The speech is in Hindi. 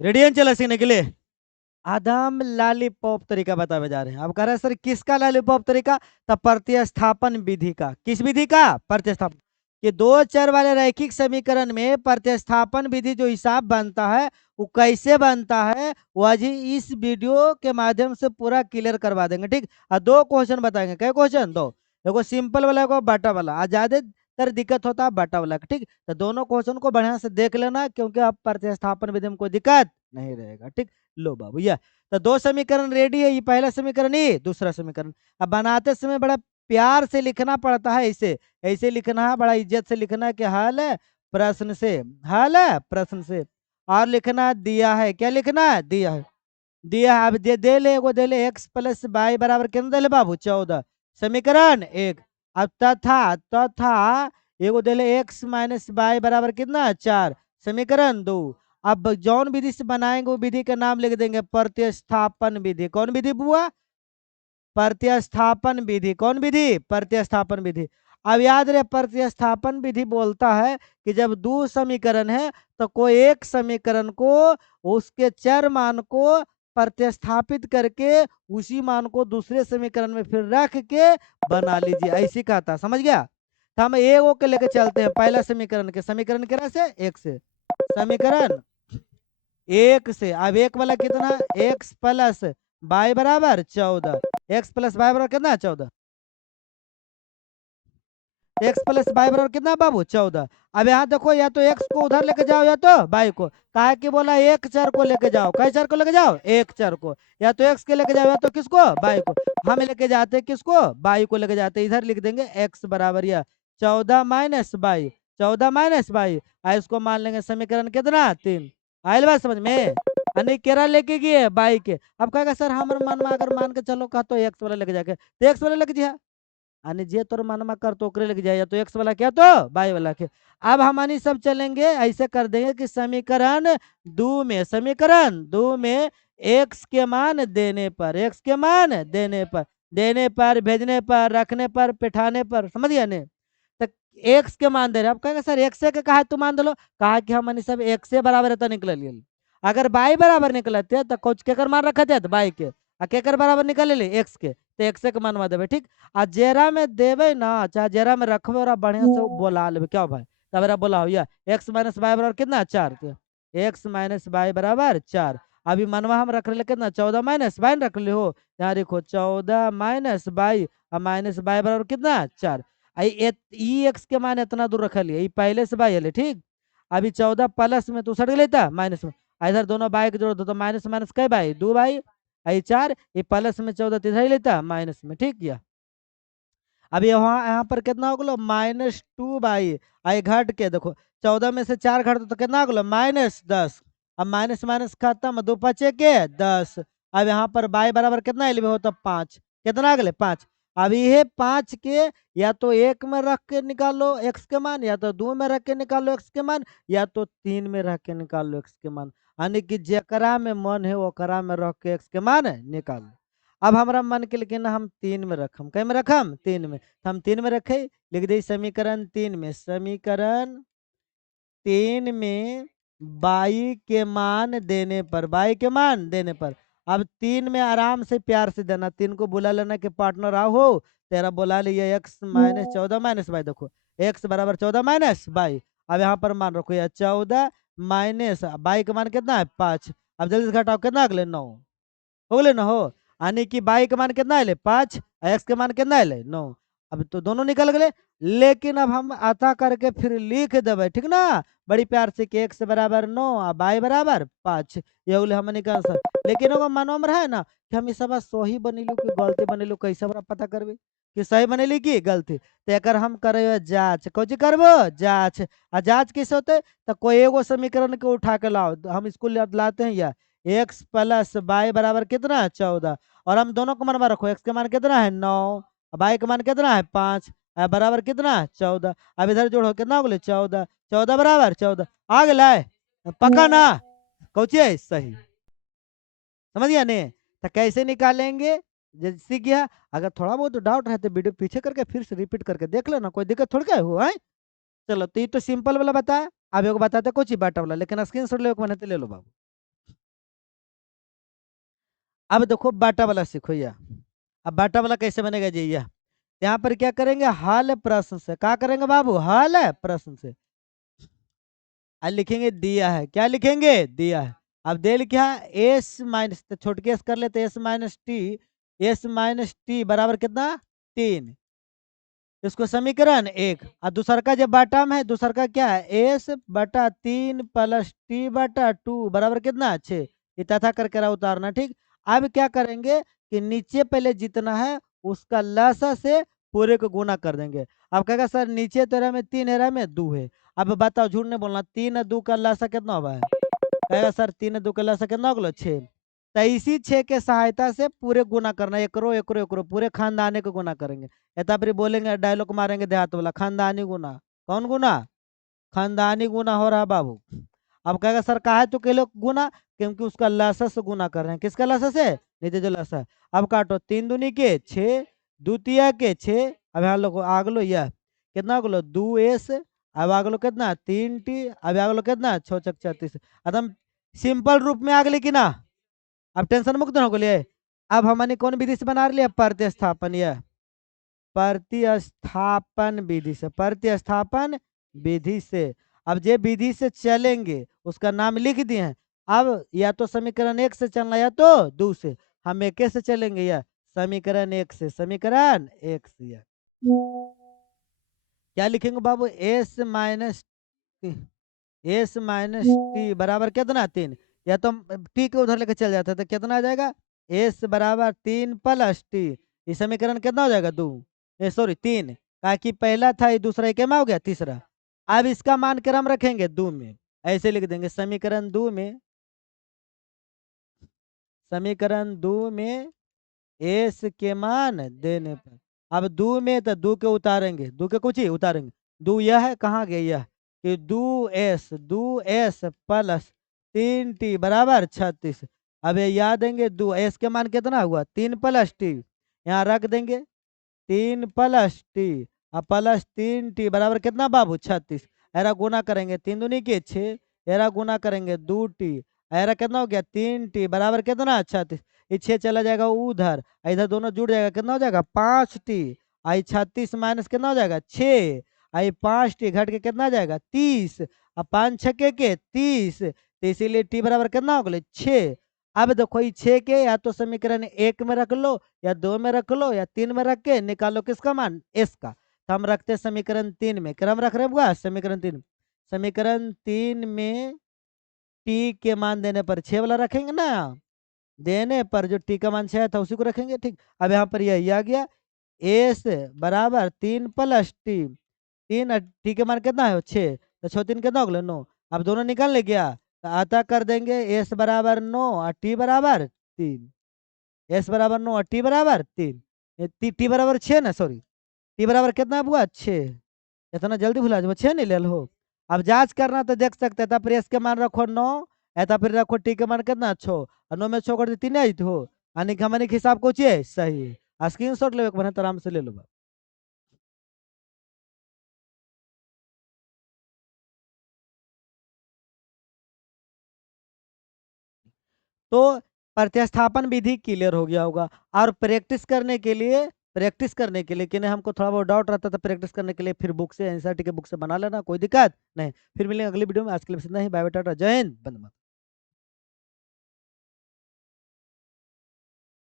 रेडियन चला सीखने के लिए आदम लॉलीपॉप तरीका बतावे जा रहे हैं। अब कह रहे हैं सर किसका लॉलीपॉप तरीका? तो प्रतिस्थापन विधि का। किस विधि का? प्रतिस्थापन। कि दो चर वाले रैखिक समीकरण में प्रतिस्थापन विधि जो हिसाब बनता है वो कैसे बनता है वो आज ही इस वीडियो के माध्यम से पूरा क्लियर करवा देंगे। ठीक। और दो क्वेश्चन बताएंगे। क्या क्वेश्चन? दो। देखो सिंपल वाला एगो बटा वाला। आज ज्यादातर दिक्कत होता है बटा वाला का। ठीक। तो दोनों क्वेश्चन को बढ़िया से देख लेना क्योंकि अब प्रतिस्थापन विधि में कोई दिक्कत नहीं रहेगा। ठीक। लो बाबू ये तो दो समीकरण रेडी है। ये पहला समीकरण, ये दूसरा समीकरण। अब बनाते समय बड़ा प्यार से लिखना पड़ता है। ऐसे ऐसे लिखना है, बड़ा इज्जत से लिखना है कि हल है प्रश्न से, हल है प्रश्न से। और लिखना दिया है, क्या लिखना है? दिया है। दिया है। अब दे ले एगो, दे ले एक्स प्लस वाई बराबर कितना दे ले बाबू? 14। समीकरण एक। अब तथा तथा एगो दे ले एक्स माइनस वाई बराबर कितना? 4। समीकरण दो। अब जौन विधि से बनाएंगे वो विधि का नाम लिख देंगे प्रतिस्थापन विधि। कौन विधि बुआ? प्रतिस्थापन विधि। कौन विधि? प्रतिस्थापन विधि। अब याद रहे प्रतिस्थापन विधि बोलता है कि जब दो समीकरण है तो कोई एक समीकरण को उसके चर मान को प्रतिस्थापित करके उसी मान को दूसरे समीकरण में फिर रख के बना लीजिए। ऐसी कहता, समझ गया? तो हम ए के लेके चलते हैं पहला समीकरण के। समीकरण के से एक से। समीकरण एक से। अब एक वाला कितना? एक्स प्लस वाई बराबर 14। एक्स प्लस वाई बराबर कितना? 14। एक्स प्लस वाई बराबर कितना बाबू? 14। अब यहाँ देखो या तो एक्स को उधर लेके जाओ या तो वाई को। कहा कि बोला एक चर को लेके जाओ। कई चर को लेके जाओ? एक चर को। या तो एक्स के लेके जाओ या तो किसको? वाई को। हम लेके जाते किसको? वाई को लेके जाते। इधर लिख देंगे एक्स बराबर या 14 माइनस वाई। 14 minus Y. इसको मान लेंगे समीकरण कितना? 3। आयल बात समझ में? यानी केरा लेके गए वाई के। अब कहेगा सर हमारे मन में अगर मान के चलो कहा तो एक्स वाला लेके जाके तो एक्स वाला लेके जी आणि जे तोर मनमा कर तो ओकरे लग जाए, या तो एक्स वाला क्या तो वाई वाला के। अब हम सब चलेंगे ऐसे कर देंगे कि समीकरण दो में, समीकरण दो में एक्स के मान देने पर, एक्स के मान देने पर भेजने पर रखने पर पिठाने पर, समझ गया ने? तो एक्स के मान दे रहे। अब कहेगा सर एक्स के कहा तू मान दो। कहा कि हम सब एक्स से बराबर है तो निकल। अगर बाई बराबर निकलते तो कुछ केकर मान रखते तो बाई के, आ केकर बराबर निकल ले एक्स के, तो एक्स के मानवा देवे। ठीक। आ जेरा में देवे ना, चाहे जेरा में रखबे और बढ़िया से बोला लेवे। क्या भाई? तब बोला हो या एक्स माइनस वाई बराबर कितना? 4। एक्स माइनस वाई बराबर 4। अभी मनवा हम रख रहे कितना? 14 माइनस वाई रख ले हो। यहाँ देखो 14 माइनस वाई और माइनस वाई बराबर कितना? 4। एक्स के मान इतना दूर रख लिया, पहले से बाई है। ठीक। अभी 14 प्लस में तू सट लेता माइनस में। इधर दोनों बाई के जोड़ दो तो माइनस माइनस कई बाई? 2 बाई। आई 4। ये प्लस में 14 तीसरा ही लेता माइनस में। ठीक किया। अब यहाँ पर कितना हो गलो? -2 बाई। आई घट के देखो 14 में से 4 घट तो कितना हो गलो? -10। अब माइनस माइनस खत्म, 2 पचे के 10। अब यहाँ पर बाई बराबर कितना ले हो तो 5। कितना अगले? 5। अब ये 5 के या तो एक में रख के निकालो एक्स के मान, या तो 2 में रख के निकालो एक्स के मान, या तो 3 में रख के निकालो एक्स के मान। यानी कि जेकरा में मन है ओकरा में रख के एक्स के मान निकालो। अब हमारा मन के लेकिन हम 3 में रखम। कै में रखम? 3 में। हम 3 में रखे, लिख दी समीकरण 3 में। समीकरण 3 में बाई के मान देने पर, बाई के मान देने पर। अब 3 में आराम से प्यार से देना। 3 को बुला लेना कि पार्टनर आओ हो। तेरा बुला लिया एक्स माइनस 14 माइनस बाई। देखो एक्स बराबर 14 माइनस बाई। अब यहाँ पर मान रखो या 14 माइनस बाई का मान कितना है? 5। अब जल्दी से घटाओ कितना अगले? 9 हो गए ना हो। यानी कि बाई के मान कितना है? 5। एक्स के मान कितना है? 9। अब तो दोनों निकल गए। लेकिन अब हम अता करके फिर लिख देवे। ठीक ना? बड़ी प्यार से कि एक्स बराबर 9 और बाई बराबर 5। ये हो हमने का आंसर। लेकिन एगो मनवा में रहे ना कि हम सब सही बनेलू कि गलती बनेलू, कैसे बड़ा पता करबे कि सही बनेली कि गलती? तो एक हम करे जांच। कौन चीज करबो? जांच। आ जांच कैसे होते? तो कोई एगो समीकरण के उठा के लाओ। हम स्कूल लाते हैं या एक्स प्लस वाई बराबर कितना है? 14। और हम दोनों को मनवा रखो। एक्स के मान कितना है? 9। वाई के मान कितना है? 5। बराबर कितना है? 14। अब इधर जोड़ो कितना हो गए? 14। 14 बराबर 14 आ गए। पक्का ना? कौची है सही? समझ गया ने? तो कैसे निकालेंगे? जैसे गया। अगर थोड़ा बहुत डाउट है तो वीडियो पीछे करके फिर से रिपीट करके देख लेना, कोई दिक्कत थोड़ी क्या हुआ है। चलो तो ये तो सिंपल वाला बताया। अब एगो बताते कुछ ही बाटा वाला, लेकिन स्क्रीन शॉट ले ले लो बाबू। अब देखो बाटा वाला सीखो यह। अब बाटा वाला कैसे बनेगा जी यह। यहाँ पर क्या करेंगे, हल प्रश्न से। क्या करेंगे बाबू, हल प्रश्न से। अब लिखेंगे दिया है, क्या लिखेंगे, दिया है। अब दे लिखा एस माइनस, तो छोट के एस कर लेते, S minus T. S minus T बराबर कितना, 3। इसको समीकरण 1। और दूसर का जो बाटा में है, दूसर का क्या है, एस बटा 3 प्लस टी बटा 2 बराबर कितना, 6। ये तथा करके रहा उतारना, ठीक। अब क्या करेंगे कि नीचे पहले जितना है उसका लसा से पूरे को गुना कर देंगे। अब कहेगा सर नीचे तो रहा में 3 है, रहा में 2 है। अब बताओ, झूठ नहीं बोलना, 3 और 2 का लसा कितना हुआ है। कहेगा सर 3 और 2 का लसा कितना होगा, 6। तो इसी 6 के सहायता से पूरे गुना करना, एकरो एकरो एकरो पूरे खानदानी को गुना करेंगे। या फिर बोलेंगे, डायलॉग मारेंगे देहात वाला, खानदानी गुना। कौन गुना, खानदानी गुना हो रहा बाबू। अब कहेगा सर कहा है तो के लोग गुना, क्योंकि उसका लसा से गुना कर रहे हैं। किसका लसा से, नीचे जो लसा है। अब काटो, 3 दूनी के 6, द्वितीय के 6। अब यहाँ लोग आगलो यह कितना गलो 2s। अब आगलो कितना 3t। अब आगलो कितना 6 चक 36। एकदम सिंपल रूप में आगली कि ना। अब टेंशन मुक्त हो गए। अब हमने कौन विधि से बना लिया, प्रतिस्थापन। यह प्रतिस्थापन विधि से, प्रतिस्थापन विधि से। अब जे विधि से चलेंगे उसका नाम लिख दिए हैं। अब या तो समीकरण 1 से चलना या तो 2 से। हम 1 से चलेंगे, या समीकरण 1 से, समीकरण 1 से। या क्या लिखेंगे बाबू, एस माइनस टी बराबर कितना, 3। या तो टी को उधर लेकर चल जाता है तो कितना आ जाएगा, एस बराबर 3 प्लस टी। ये समीकरण कितना हो जाएगा, 2, सॉरी 3। ताकि पहला था ये दूसरा एक में हो गया, तीसरा। अब इसका मान क्रम रखेंगे 2 में। ऐसे लिख देंगे समीकरण 2 में, समीकरण 2 में एस के मान देने पर। अब 2 में तो 2 के उतारेंगे, 2 के कुछ ही उतारेंगे। 2 यह है, कहाँ गया यह, कि 2s प्लस 3t बराबर 36। अब ये याद देंगे, 2s के मान कितना हुआ, 3 प्लस टी। यहाँ रख देंगे 3 प्लस टी और प्लस 3t बराबर कितना बाबू, 36। एरा गुना करेंगे, 3 दूनी के 6। एरा गुना करेंगे 2t। एरा कितना हो गया, 3t बराबर कितना, 36। ये 6 चला जाएगा उधर, इधर दोनों जुड़ जाएगा, कितना हो जाएगा 5t। आई 36 माइनस कितना हो जाएगा 6। आई 5t घट के कितना जाएगा 30। अब 5 छक्के के 30, तो इसीलिए टी बराबर कितना हो गया 6। अब देखो ये 6 के या तो समीकरण 1 में रख लो, या 2 में रख लो, या 3 में रख के निकालो किसका मान, एस का। तो हम रखते हैं समीकरण 3 में, क्रम रख रहे हैं समीकरण 3। समीकरण 3 में टी के मान देने पर 6 वाला रखेंगे ना, देने पर जो टी का मान 6 था उसी को रखेंगे, ठीक। अब यहाँ पर यही आ गया, एस बराबर 3 प्लस टी। 3 और टी के मान कितना है 6, तो 6 3 कितना हो गया 9। अब दोनों निकाल ले गया, तो आता कर देंगे एस बराबर 9 और टी बराबर 3। एस बराबर 9 और टी बराबर 3। टी बराबर 6 ना, सॉरी, टी बराबर कितना हुआ 6। इतना जल्दी भुला जाओ, 6 नहीं ले लो। अब जांच करना तो देख सकते हैं, फिर एस के मान रखो 9, ऐसा फिर रखो टी के मान कितना 6, और 9 में 6 कर 3 आई हो। यानी कि हमारे हिसाब को चाहिए सही। स्क्रीन शॉट ले बना तो आराम से ले लो बा। तो प्रतिस्थापन विधि क्लियर हो गया होगा। और प्रैक्टिस करने के लिए कि नहीं, हमको थोड़ा बहुत डाउट रहता था, प्रैक्टिस करने के लिए फिर बुक से, एनसीईआरटी के बुक से बना लेना, कोई दिक्कत नहीं। फिर मिलेंगे अगली वीडियो में। आज के लिए बस इतना ही। बाय बाय, टाटा, जय हिंद, वंदे मातरम।